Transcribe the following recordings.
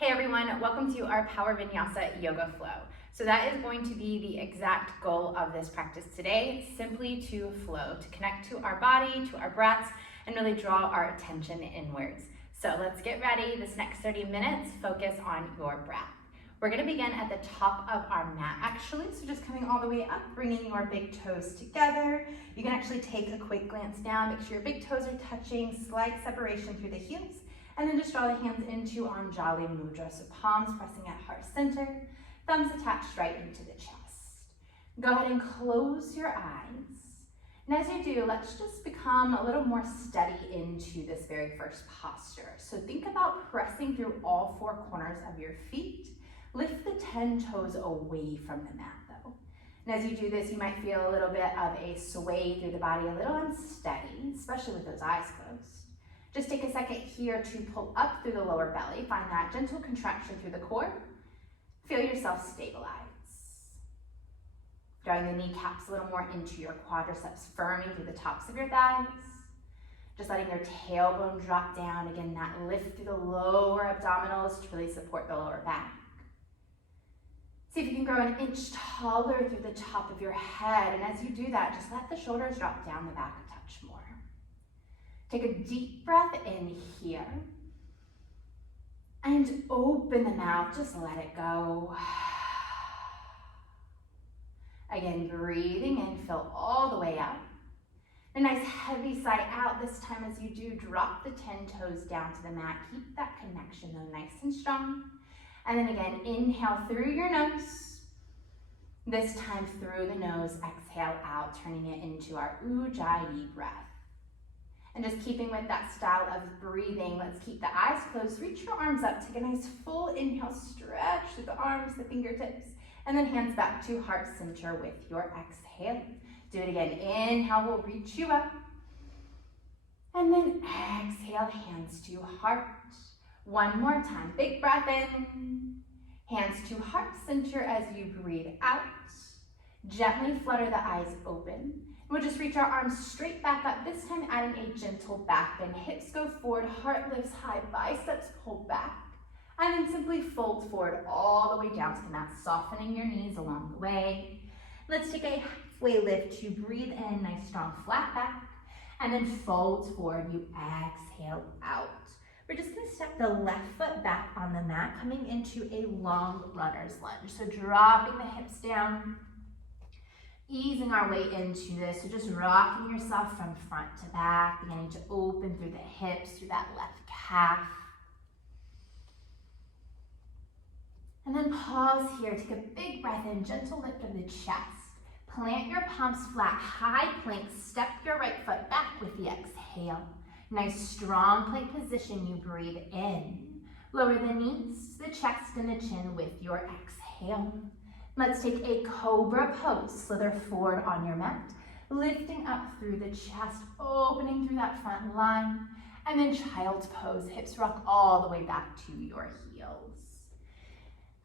Hey everyone, welcome to our Power Vinyasa Yoga Flow. So that is going to be the exact goal of this practice today, simply to flow, to connect to our body, to our breaths, and really draw our attention inwards. So let's get ready. This next 30 minutes, focus on your breath. We're gonna begin at the top of our mat actually, so just coming all the way up, bringing your big toes together. You can actually take a quick glance down, make sure your big toes are touching, slight separation through the heels. And then just draw the hands into Anjali Mudra. So palms pressing at heart center, thumbs attached right into the chest. Go ahead and close your eyes. And as you do, let's just become a little more steady into this very first posture. So think about pressing through all four corners of your feet. Lift the 10 toes away from the mat though. And as you do this, you might feel a little bit of a sway through the body, a little unsteady, especially with those eyes closed. Just take a second here to pull up through the lower belly. Find that gentle contraction through the core. Feel yourself stabilize. Drawing the kneecaps a little more into your quadriceps, firming through the tops of your thighs. Just letting your tailbone drop down. Again, that lift through the lower abdominals to really support the lower back. See if you can grow an inch taller through the top of your head. And as you do that, just let the shoulders drop down, the back a touch more. Take a deep breath in here and open the mouth, just let it go. Again, breathing in, fill all the way out. A nice heavy sigh out this time as you do, drop the 10 toes down to the mat. Keep that connection though nice and strong. And then again, inhale through your nose. This time through the nose, exhale out, turning it into our Ujjayi breath. And just keeping with that style of breathing, let's keep the eyes closed, reach your arms up, take a nice full inhale, stretch through the arms, the fingertips, and then hands back to heart center with your exhale. Do it again, inhale will reach you up, and then exhale, hands to heart. One more time, big breath in, hands to heart center as you breathe out. Gently flutter the eyes open. We'll just reach our arms straight back up, this time adding a gentle back bend. Hips go forward, heart lifts high, biceps pull back. And then simply fold forward all the way down to the mat, softening your knees along the way. Let's take a halfway lift to breathe in, nice strong flat back. And then fold forward, you exhale out. We're just gonna step the left foot back on the mat, coming into a long runner's lunge. So dropping the hips down, easing our way into this, so just rocking yourself from front to back, beginning to open through the hips, through that left calf. And then pause here, take a big breath in, gentle lift of the chest. Plant your palms flat, high plank, step your right foot back with the exhale. Nice strong plank position, you breathe in. Lower the knees, the chest and the chin with your exhale. Let's take a Cobra Pose, slither forward on your mat, lifting up through the chest, opening through that front line, and then Child's Pose, hips rock all the way back to your heels.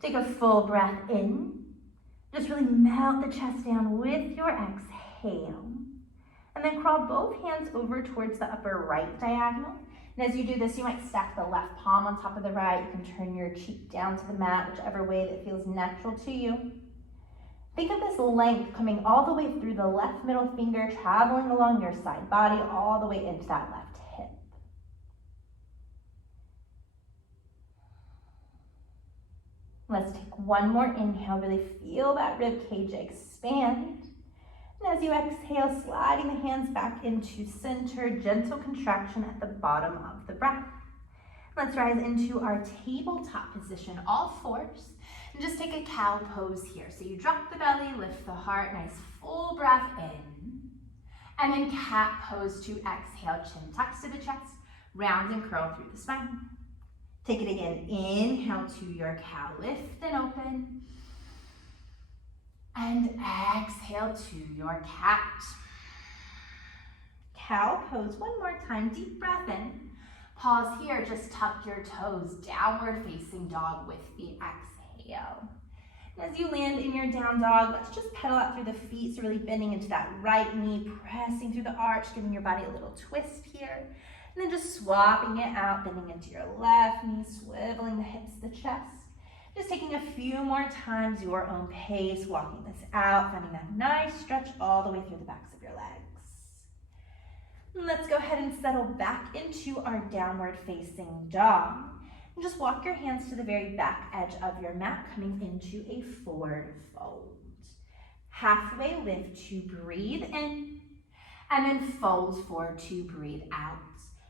Take a full breath in, just really melt the chest down with your exhale, and then crawl both hands over towards the upper right diagonal. And as you do this, you might stack the left palm on top of the right. You can turn your cheek down to the mat, whichever way that feels natural to you. Think of this length coming all the way through the left middle finger, traveling along your side body, all the way into that left hip. Let's take one more inhale, really feel that rib cage expand. And as you exhale, sliding the hands back into center, gentle contraction at the bottom of the breath. Let's rise into our tabletop position, all fours, and just take a cow pose here. So you drop the belly, lift the heart, nice full breath in, and then cat pose to exhale, chin tucks to the chest, round and curl through the spine. Take it again, inhale to your cow, lift and open, and exhale to your cat. Cow pose one more time, deep breath in. Pause here, just tuck your toes, downward facing dog with the exhale. And as you land in your down dog, let's just pedal out through the feet, so really bending into that right knee, pressing through the arch, giving your body a little twist here. And then just swapping it out, bending into your left knee, swiveling the hips, the chest. Just taking a few more times, your own pace, walking this out, finding that nice stretch all the way through the backs of your legs. And let's go ahead and settle back into our downward facing dog. And just walk your hands to the very back edge of your mat, coming into a forward fold. Halfway lift to breathe in, and then fold forward to breathe out.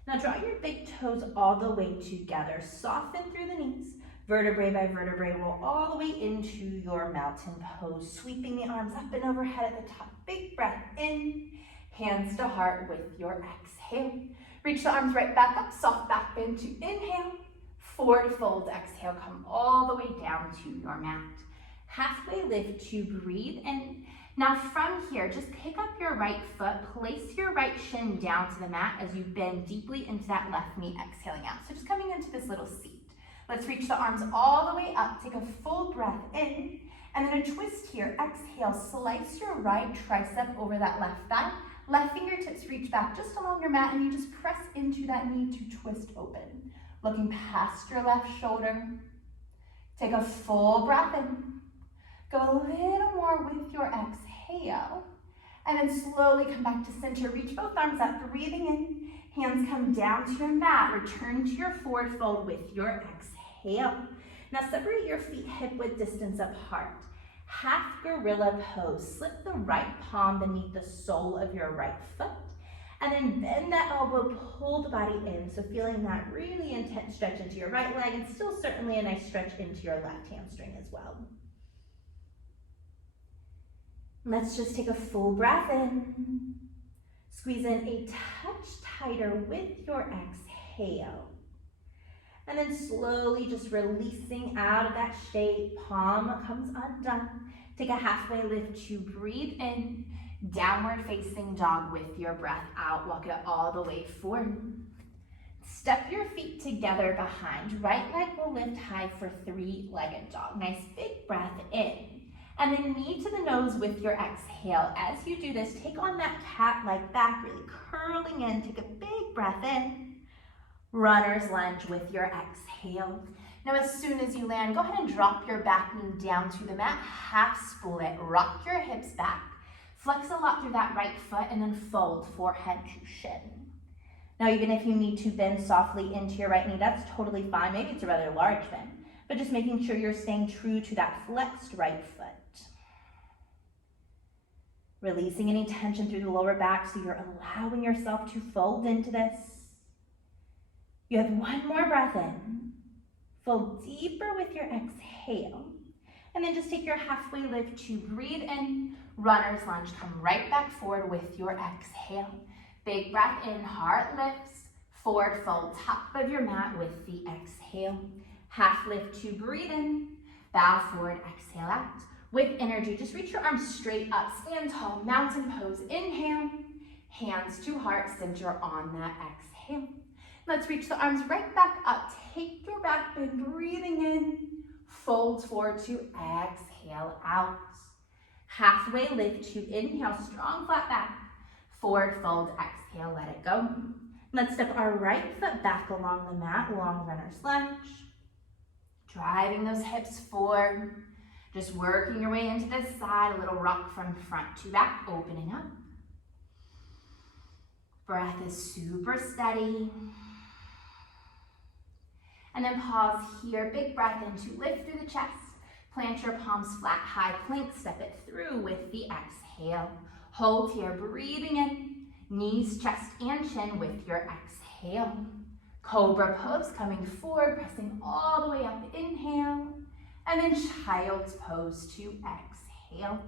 Now draw your big toes all the way together, soften through the knees. Vertebrae by vertebrae, roll all the way into your mountain pose, sweeping the arms up and overhead at the top. Big breath in, hands to heart with your exhale. Reach the arms right back up, soft back bend to inhale. Forward fold, exhale, come all the way down to your mat. Halfway lift to breathe in. Now from here, just pick up your right foot, place your right shin down to the mat as you bend deeply into that left knee, exhaling out. So just coming into this little seat. Let's reach the arms all the way up. Take a full breath in, and then a twist here. Exhale, slice your right tricep over that left thigh. Left fingertips reach back just along your mat, and you just press into that knee to twist open. Looking past your left shoulder. Take a full breath in. Go a little more with your exhale. And then slowly come back to center. Reach both arms up, breathing in. Hands come down to your mat. Return to your forward fold with your exhale. Now separate your feet hip-width distance apart. Half gorilla pose. Slip the right palm beneath the sole of your right foot. And then bend that elbow, pull the body in. So feeling that really intense stretch into your right leg, and still certainly a nice stretch into your left hamstring as well. Let's just take a full breath in. Squeeze in a touch tighter with your exhale. And then slowly just releasing out of that shape, palm comes undone. Take a halfway lift to breathe in. Downward facing dog with your breath out. Walk it all the way forward. Step your feet together behind. Right leg will lift high for three-legged dog. Nice big breath in. And then knee to the nose with your exhale. As you do this, take on that cat-like back, really curling in. Take a big breath in. Runner's lunge with your exhale. Now as soon as you land, go ahead and drop your back knee down to the mat. Half split, rock your hips back. Flex a lot through that right foot and then fold forehead to shin. Now even if you need to bend softly into your right knee, that's totally fine. Maybe it's a rather large bend, but just making sure you're staying true to that flexed right foot. Releasing any tension through the lower back so you're allowing yourself to fold into this. You have one more breath in. Fold deeper with your exhale. And then just take your halfway lift to breathe in. Runner's lunge, come right back forward with your exhale. Big breath in, heart lifts. Forward fold, top of your mat with the exhale. Half lift to breathe in. Bow forward, exhale out. With energy, just reach your arms straight up. Stand tall, mountain pose. Inhale, hands to heart, center on that exhale. Let's reach the arms right back up. Take your back bend, breathing in. Fold forward to exhale out. Halfway lift to inhale, strong flat back. Forward fold, exhale, let it go. Let's step our right foot back along the mat, long runner's lunge. Driving those hips forward. Just working your way into this side, a little rock from front to back, opening up. Breath is super steady. And then pause here, big breath in to lift through the chest. Plant your palms flat, high plank, step it through with the exhale. Hold here, breathing in, knees, chest, and chin with your exhale. Cobra Pose, coming forward, pressing all the way up, inhale. And then Child's Pose to exhale.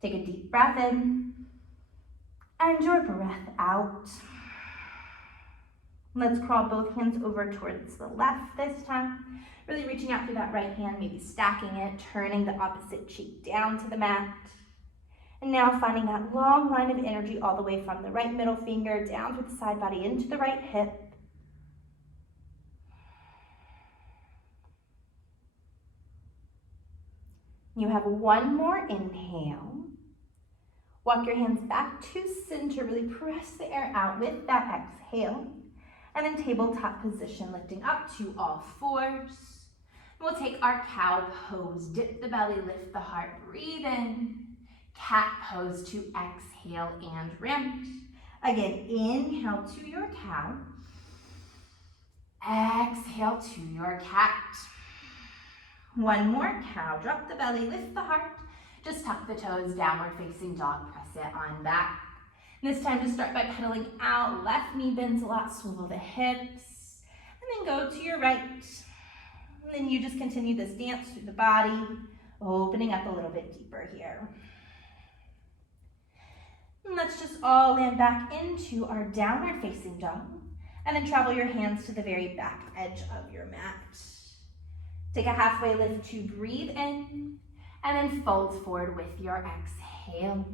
Take a deep breath in, and your breath out. Let's crawl both hands over towards the left this time. Really reaching out through that right hand, maybe stacking it, turning the opposite cheek down to the mat. And now finding that long line of energy all the way from the right middle finger down through the side body into the right hip. You have one more inhale, Walk your hands back to center, really press the air out with that exhale. And then tabletop position, lifting up to all fours. We'll take our cow pose, dip the belly, lift the heart, breathe in. Cat pose to exhale and round. Again, inhale to your cow. Exhale to your cat. One more cow, drop the belly, lift the heart. Just tuck the toes, downward facing dog, press it on back. This time just start by pedaling out, left knee bends a lot, swivel the hips, and then go to your right. And then you just continue this dance through the body, opening up a little bit deeper here. And let's just all land back into our downward facing dog, and then travel your hands to the very back edge of your mat. Take a halfway lift to breathe in, and then fold forward with your exhale.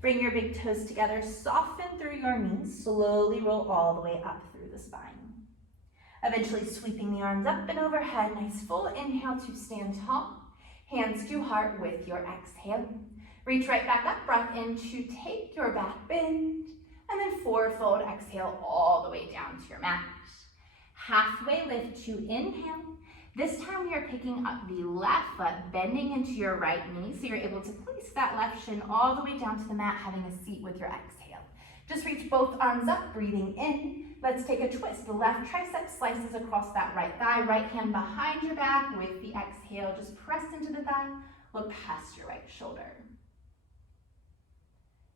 Bring your big toes together, soften through your knees, slowly roll all the way up through the spine. Eventually sweeping the arms up and overhead, nice full inhale to stand tall, hands to heart with your exhale. Reach right back up, breath in to take your back bend, and then forward fold, exhale all the way down to your mat. Halfway lift to inhale. This time we are picking up the left foot, bending into your right knee, so you're able to place that left shin all the way down to the mat, having a seat with your exhale. Just reach both arms up, breathing in. Let's take a twist. The left tricep slices across that right thigh, right hand behind your back with the exhale. Just press into the thigh, look past your right shoulder.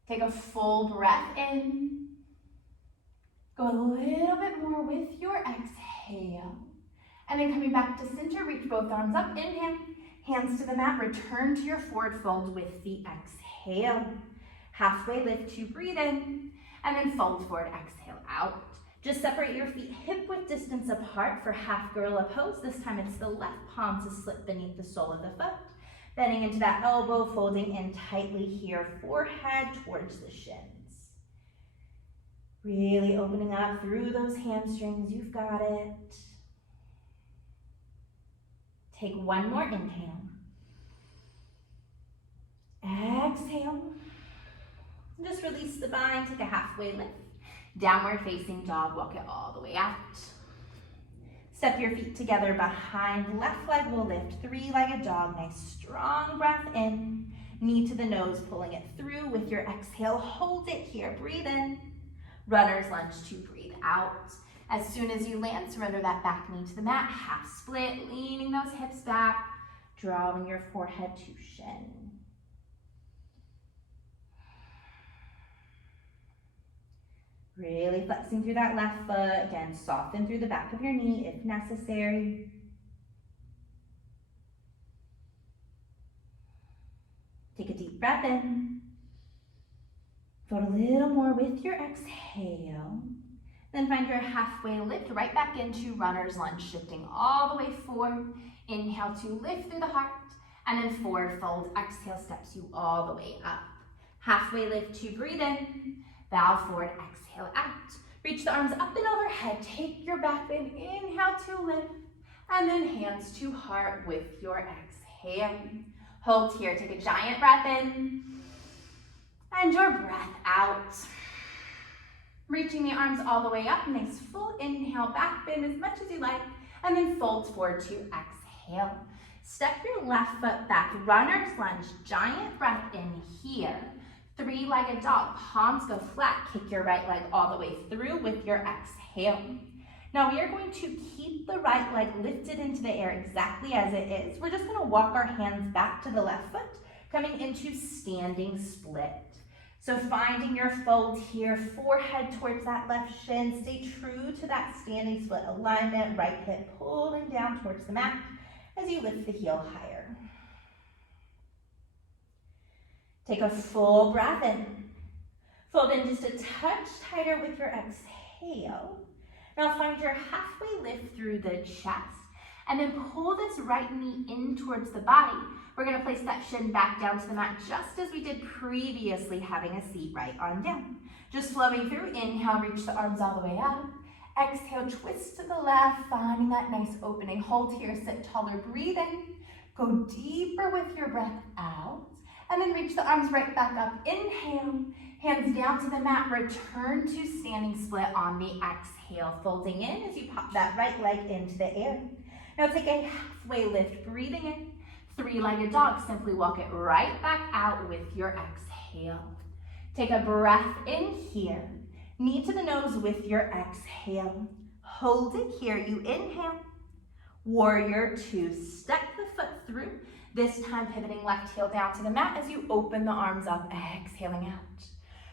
Take a full breath in. Go a little bit more with your exhale. And then coming back to center, reach both arms up, inhale, hands to the mat, return to your forward fold with the exhale. Halfway lift to breathe in, and then fold forward, exhale out. Just separate your feet hip width distance apart for half gorilla pose. This time it's the left palm to slip beneath the sole of the foot. Bending into that elbow, folding in tightly here, forehead towards the shins. Really opening up through those hamstrings, you've got it. Take one more inhale. Exhale. Just release the bind, take a halfway lift. Downward facing dog, walk it all the way out. Step your feet together behind, left leg will lift, three-legged dog, nice strong breath in. Knee to the nose, pulling it through with your exhale, hold it here, breathe in. Runner's lunge to breathe out. As soon as you land, surrender that back knee to the mat, half split, leaning those hips back, drawing your forehead to shin. Really flexing through that left foot, again, soften through the back of your knee if necessary. Take a deep breath in. Float a little more with your exhale. Then find your halfway lift right back into runner's lunge, shifting all the way forward. Inhale to lift through the heart, and then forward fold. Exhale steps you all the way up. Halfway lift to breathe in, bow forward, exhale out. Reach the arms up and overhead, take your back bend, inhale to lift, and then hands to heart with your exhale. Hold here, take a giant breath in, and your breath out. Reaching the arms all the way up, nice full inhale, back bend as much as you like, and then fold forward to exhale. Step your left foot back, runner's lunge, giant breath in here. Three-legged dog, palms go flat, kick your right leg all the way through with your exhale. Now we are going to keep the right leg lifted into the air exactly as it is. We're just gonna walk our hands back to the left foot, coming into standing split. So finding your fold here, forehead towards that left shin, stay true to that standing split alignment, right hip pulling down towards the mat as you lift the heel higher. Take a full breath in. Fold in just a touch tighter with your exhale. Now find your halfway lift through the chest, and then pull this right knee in towards the body. We're gonna place that shin back down to the mat just as we did previously, having a seat right on down. Just flowing through, inhale, reach the arms all the way up. Exhale, twist to the left, finding that nice opening. Hold here, sit taller, breathe in. Go deeper with your breath out. And then reach the arms right back up. Inhale, hands down to the mat. Return to standing split on the exhale. Folding in as you pop that right leg into the air. Now take a halfway lift, breathing in. Three-legged dog, simply walk it right back out with your exhale. Take a breath in here. Knee to the nose with your exhale. Hold it here, you inhale. Warrior two, step the foot through. This time pivoting left heel down to the mat as you open the arms up, exhaling out.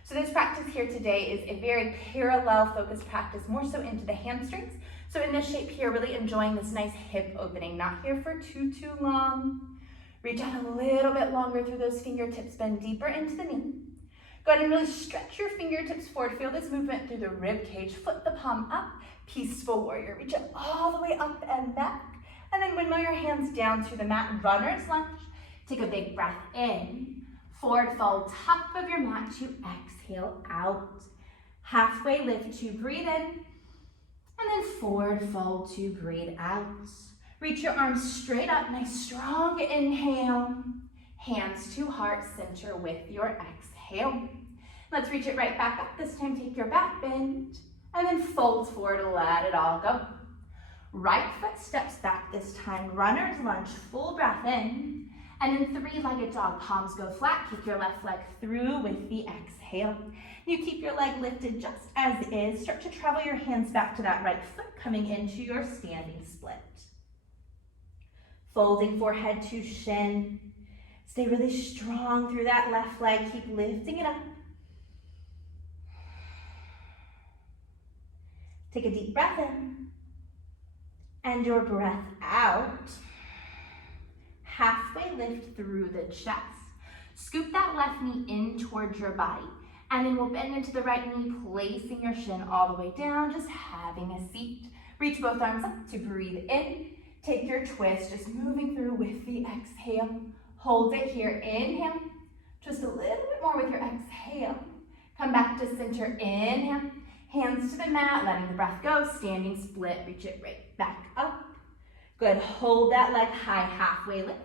So this practice here today is a very parallel focused practice, more so into the hamstrings. So in this shape here, really enjoying this nice hip opening, not here for too long. Reach out a little bit longer through those fingertips, bend deeper into the knee. Go ahead and really stretch your fingertips forward. Feel this movement through the rib cage. Flip the palm up, peaceful warrior. Reach it all the way up and back. And then windmill your hands down to the mat, runner's lunge. Take a big breath in. Forward fold, top of your mat to exhale out. Halfway lift to breathe in. And then forward fold to breathe out. Reach your arms straight up, nice strong inhale. Hands to heart center with your exhale. Let's reach it right back up. This time take your back bend and then fold forward, let it all go. Right foot steps back this time, runner's lunge, full breath in. And then three-legged dog, palms go flat, kick your left leg through with the exhale. You keep your leg lifted just as is. Start to travel your hands back to that right foot, coming into your standing split. Folding forehead to shin. Stay really strong through that left leg. Keep lifting it up. Take a deep breath in. And your breath out. Halfway lift through the chest. Scoop that left knee in towards your body. And then we'll bend into the right knee, placing your shin all the way down, just having a seat. Reach both arms up to breathe in. Take your twist, just moving through with the exhale. Hold it here, inhale. Just a little bit more with your exhale. Come back to center, inhale. Hands to the mat, letting the breath go. Standing split, reach it right back up. Good, hold that leg high, halfway lift.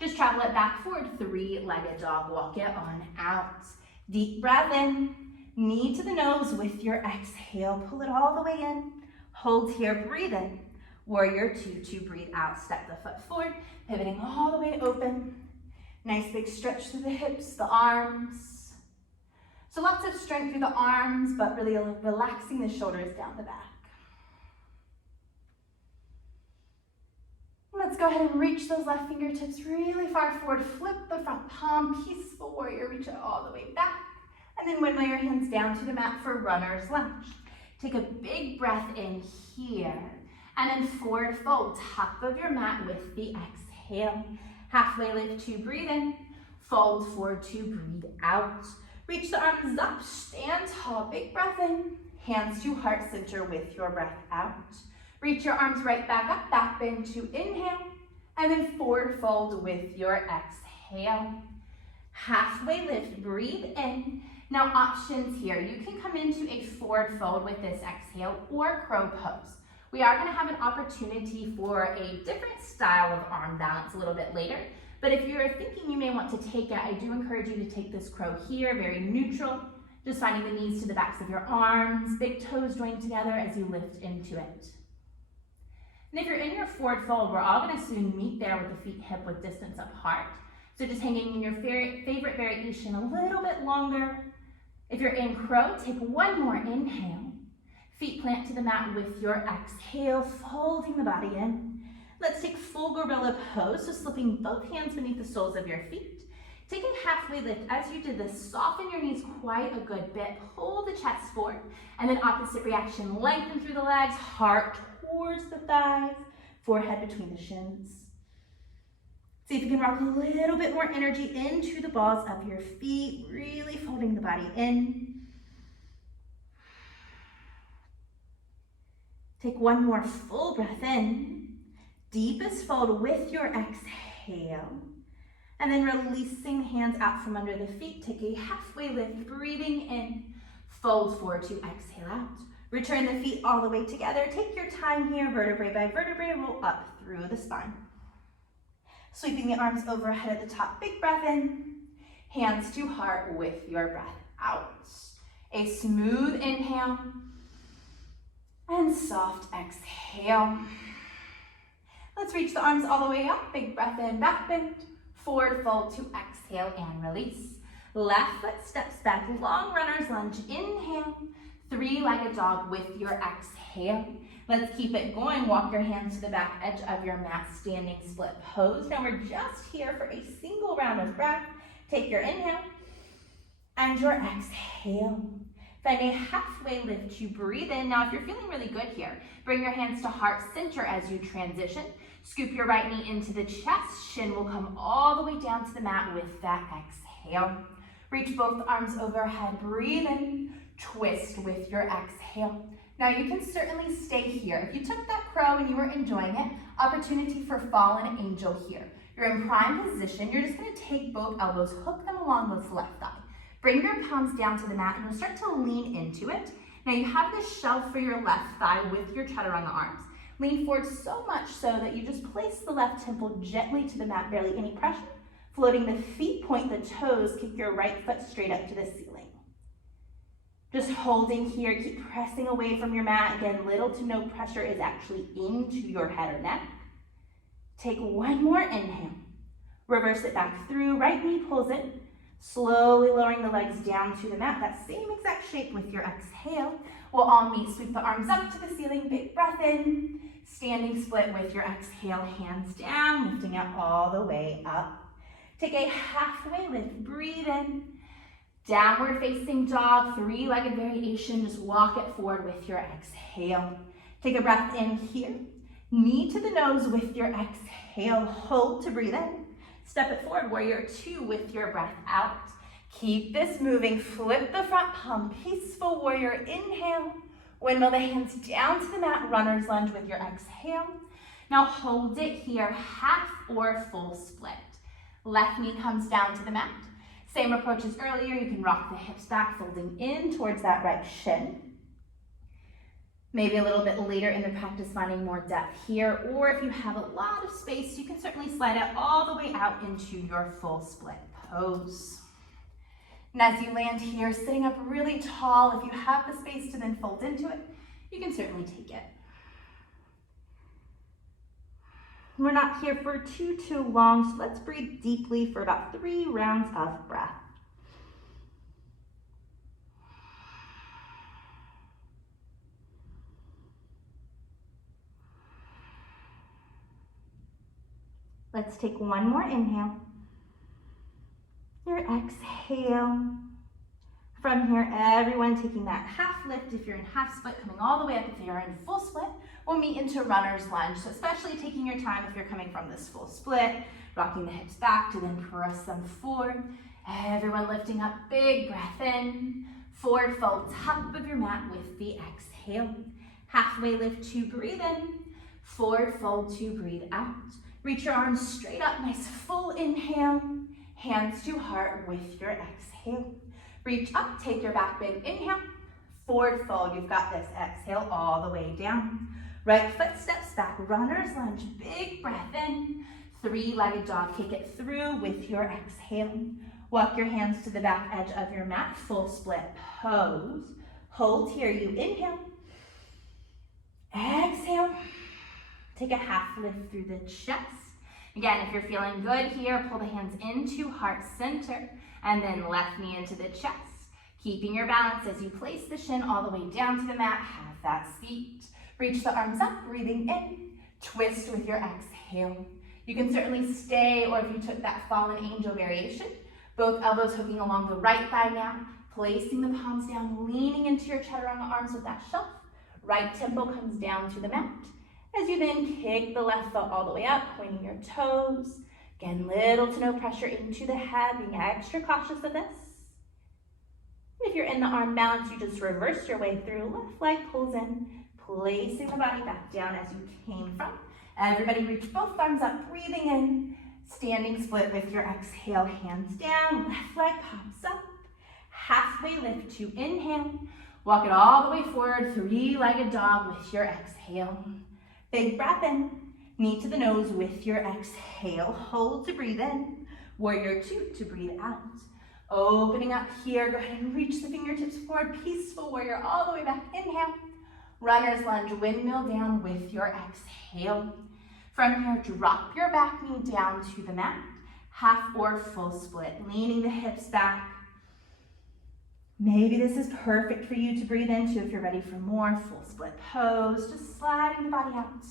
Just travel it back forward, three-legged dog, walk it on out. Deep breath in, knee to the nose with your exhale. Pull it all the way in. Hold here, breathe in. Warrior two to breathe out. Step the foot forward, pivoting all the way open. Nice big stretch through the hips, the arms. So lots of strength through the arms, but really relaxing the shoulders down the back. Let's go ahead and reach those left fingertips really far forward. Flip the front palm, peaceful warrior, reach it all the way back. And then windmill your hands down to the mat for runner's lunge. Take a big breath in here. And then forward fold, top of your mat with the exhale. Halfway lift to breathe in. Fold forward to breathe out. Reach the arms up, stand tall, big breath in. Hands to heart center with your breath out. Reach your arms right back up, back bend to inhale, and then forward fold with your exhale. Halfway lift, breathe in. Now options here, you can come into a forward fold with this exhale or crow pose. We are gonna have an opportunity for a different style of arm balance a little bit later, but if you're thinking you may want to take it, I do encourage you to take this crow here, very neutral, just finding the knees to the backs of your arms, big toes joined together as you lift into it. And if you're in your forward fold, we're all gonna soon meet there with the feet hip width distance apart. So just hanging in your favorite variation a little bit longer. If you're in crow, take one more inhale. Feet plant to the mat with your exhale, folding the body in. Let's take full gorilla pose, so slipping both hands beneath the soles of your feet. Take a halfway lift. As you did this, soften your knees quite a good bit. Pull the chest forward, and then opposite reaction. Lengthen through the legs, heart towards the thighs, forehead between the shins. See if you can rock a little bit more energy into the balls of your feet, really folding the body in. Take one more full breath in. Deepest fold with your exhale. And then releasing the hands out from under the feet. Take a halfway lift, breathing in. Fold forward to exhale out. Return the feet all the way together. Take your time here, vertebrae by vertebrae, roll up through the spine. Sweeping the arms overhead at the top, big breath in. hands to heart with your breath out. A smooth inhale and soft exhale. Let's reach the arms all the way up. Big breath in, back bend. Forward fold to exhale and release. Left foot steps back, long runner's lunge. Inhale, three-legged dog with your exhale. Let's keep it going. Walk your hands to the back edge of your mat, standing split pose. Now we're just here for a single round of breath. Take your inhale and your exhale. Find a halfway lift to breathe in. Now, if you're feeling really good here, bring your hands to heart center as you transition. Scoop your right knee into the chest. Shin will come all the way down to the mat with that exhale. Reach both arms overhead. Breathe in. Twist with your exhale. Now, you can certainly stay here. If you took that crow and you were enjoying it, opportunity for fallen angel here. You're in prime position. You're just going to take both elbows, hook them along this left thigh. Bring your palms down to the mat and you'll start to lean into it. Now you have this shelf for your left thigh with your chaturanga arms. Lean forward so much so that you just place the left temple gently to the mat, barely any pressure. Floating the feet, point the toes, kick your right foot straight up to the ceiling. Just holding here, keep pressing away from your mat. Again, little to no pressure is actually into your head or neck. Take one more inhale. Reverse it back through, right knee pulls it. Slowly lowering the legs down to the mat, that same exact shape with your exhale. We'll all meet, sweep the arms up to the ceiling, big breath in. Standing split with your exhale, hands down, lifting it all the way up. Take a halfway lift, breathe in. Downward facing dog, three-legged variation, just walk it forward with your exhale. Take a breath in here. Knee to the nose with your exhale, hold to breathe in. Step it forward, warrior two with your breath out. Keep this moving, flip the front palm, peaceful warrior, inhale. Windmill the hands down to the mat, runner's lunge with your exhale. Now hold it here, half or full split. Left knee comes down to the mat. Same approach as earlier, you can rock the hips back, folding in towards that right shin. Maybe a little bit later in the practice, finding more depth here, or if you have a lot of space, you can certainly slide it all the way out into your full split pose. And as you land here, sitting up really tall, if you have the space to then fold into it, you can certainly take it. We're not here for too long, so let's breathe deeply for about 3 rounds of breath. Let's take one more inhale. Your exhale. From here, everyone taking that half lift. If you're in half split, coming all the way up. If you're in full split, we'll meet into runner's lunge. So especially taking your time if you're coming from this full split, rocking the hips back to then press them forward. Everyone lifting up, big breath in. Forward fold, top of your mat with the exhale. Halfway lift to breathe in. Forward fold to breathe out. Reach your arms straight up, nice full inhale. Hands to heart with your exhale. Reach up, take your back bend, inhale. Forward fold, you've got this. Exhale all the way down. Right foot steps back, runner's lunge, big breath in. Three-legged dog, kick it through with your exhale. Walk your hands to the back edge of your mat, full split pose. Hold here, you inhale. Exhale. Take a half lift through the chest. Again, if you're feeling good here, pull the hands into heart center and then left knee into the chest. Keeping your balance as you place the shin all the way down to the mat, half that seat. Reach the arms up, breathing in. Twist with your exhale. You can certainly stay, or if you took that fallen angel variation, both elbows hooking along the right thigh now, placing the palms down, leaning into your chaturanga arms with that shelf. Right temple comes down to the mat. As you then kick the left foot all the way up, pointing your toes. Again, little to no pressure into the head, being extra cautious of this. And if you're in the arm balance, you just reverse your way through. Left leg pulls in, placing the body back down as you came from. Everybody reach both arms up, breathing in. Standing split with your exhale, hands down. Left leg pops up. Halfway lift to inhale. Walk it all the way forward, three-legged dog with your exhale. Big breath in, knee to the nose with your exhale. Hold to breathe in, warrior two to breathe out. Opening up here, go ahead and reach the fingertips forward, peaceful warrior all the way back. Inhale, runner's lunge, windmill down with your exhale. From here, drop your back knee down to the mat, half or full split, leaning the hips back. Maybe this is perfect for you to breathe into if you're ready for more full split pose, just sliding the body out.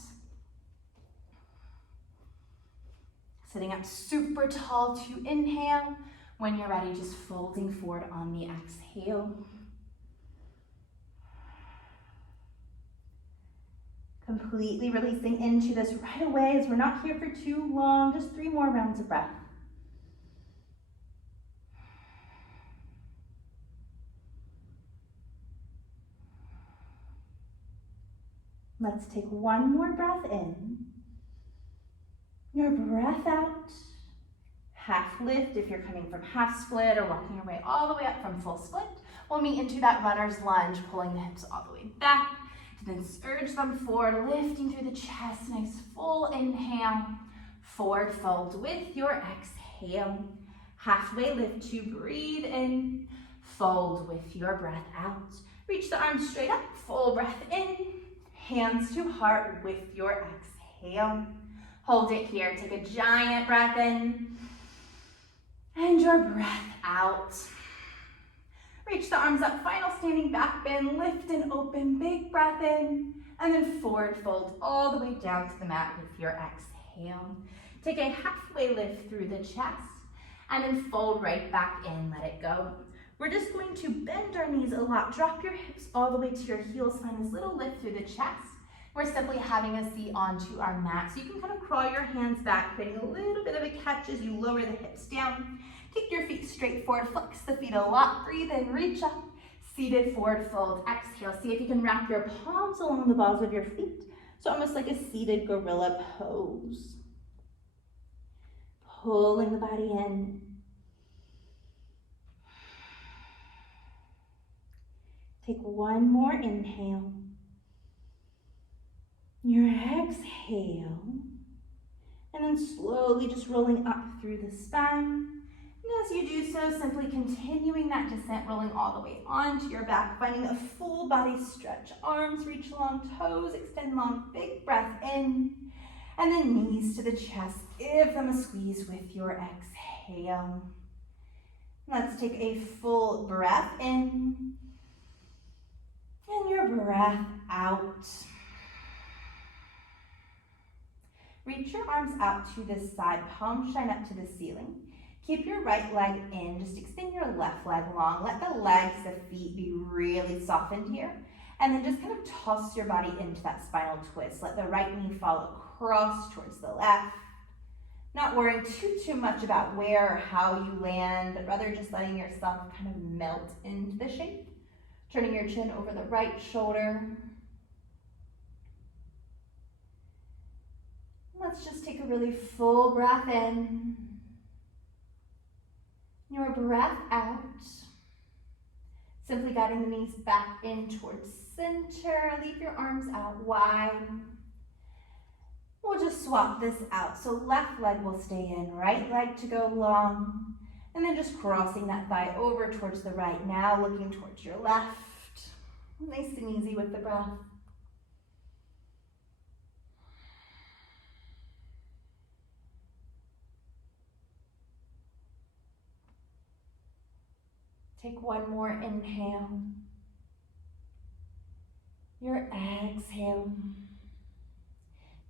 Sitting up super tall to inhale. When you're ready, just folding forward on the exhale. Completely releasing into this right away as we're not here for too long, just 3 more rounds of breath. Let's take 1 more breath in. Your breath out. Half lift if you're coming from half split or walking your way all the way up from full split. We'll meet into that runner's lunge, pulling the hips all the way back. Then surge them forward, lifting through the chest. Nice full inhale. Forward fold with your exhale. Halfway lift to breathe in. Fold with your breath out. Reach the arms straight up. Full breath in. Hands to heart with your exhale. Hold it here. Take a giant breath in. And your breath out. Reach the arms up, final standing back bend, lift and open, big breath in, and then forward fold all the way down to the mat with your exhale. Take a halfway lift through the chest, and then fold right back in, let it go. We're just going to bend our knees a lot, drop your hips all the way to your heels, find this little lift through the chest. We're simply having a seat onto our mat, so you can kind of crawl your hands back, creating a little bit of a catch as you lower the hips down. Kick your feet straight forward, flex the feet a lot, breathe in, reach up, seated forward fold, exhale. See if you can wrap your palms along the balls of your feet, so almost like a seated gorilla pose. Pulling the body in. Take 1 more inhale. Your exhale, and then slowly just rolling up through the spine. And as you do so, simply continuing that descent, rolling all the way onto your back, finding a full body stretch. Arms reach long, toes extend long, big breath in, and then knees to the chest. Give them a squeeze with your exhale. Let's take a full breath in, and your breath out. Reach your arms out to this side, palms shine up to the ceiling. Keep your right leg in, just extend your left leg long. Let the legs, the feet be really softened here. And then just kind of toss your body into that spinal twist. Let the right knee fall across towards the left. Not worrying too much about where or how you land, but rather just letting yourself kind of melt into the shape. Turning your chin over the right shoulder. Let's just take a really full breath in. Your breath out. Simply guiding the knees back in towards center. Leave your arms out wide. We'll just swap this out. So left leg will stay in, right leg to go long. And then just crossing that thigh over towards the right. Now looking towards your left. Nice and easy with the breath. Take 1 more inhale. Your exhale.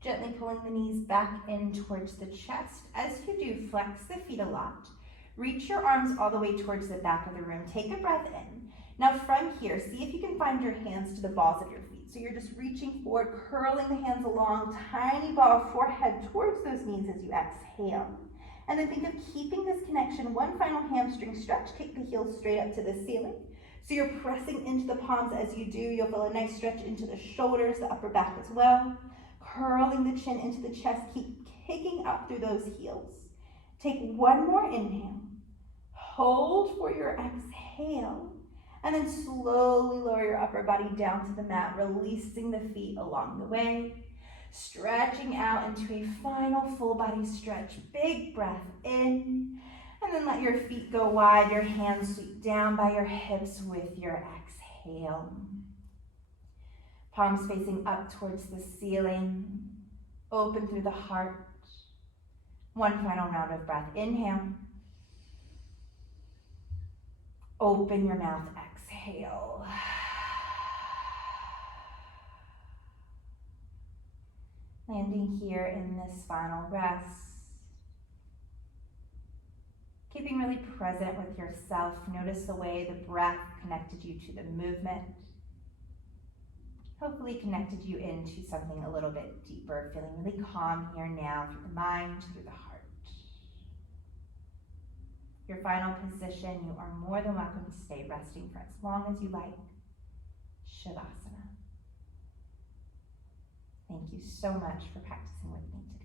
Gently pulling the knees back in towards the chest. As you do, flex the feet a lot. Reach your arms all the way towards the back of the room. Take a breath in. Now from here, see if you can find your hands to the balls of your feet. So you're just reaching forward, curling the hands along, tiny ball of forehead towards those knees as you exhale. And then think of keeping this connection. 1 final hamstring stretch. Kick the heels straight up to the ceiling. So you're pressing into the palms as you do. You'll feel a nice stretch into the shoulders, the upper back as well. Curling the chin into the chest. Keep kicking up through those heels. Take 1 more inhale. Hold for your exhale. And then slowly lower your upper body down to the mat, releasing the feet along the way. Stretching out into a final full body stretch. Big breath in. And And then let your feet go wide, your hands sweep down by your hips with your exhale. Palms facing up towards the ceiling. Open through the heart. One final round of breath. Inhale. Open your mouth. Exhale. Landing here in this final rest. Keeping really present with yourself. Notice the way the breath connected you to the movement. Hopefully connected you into something a little bit deeper. Feeling really calm here now through the mind, through the heart. Your final position, you are more than welcome to stay resting for as long as you like. Shavasana. Thank you so much for practicing with me today.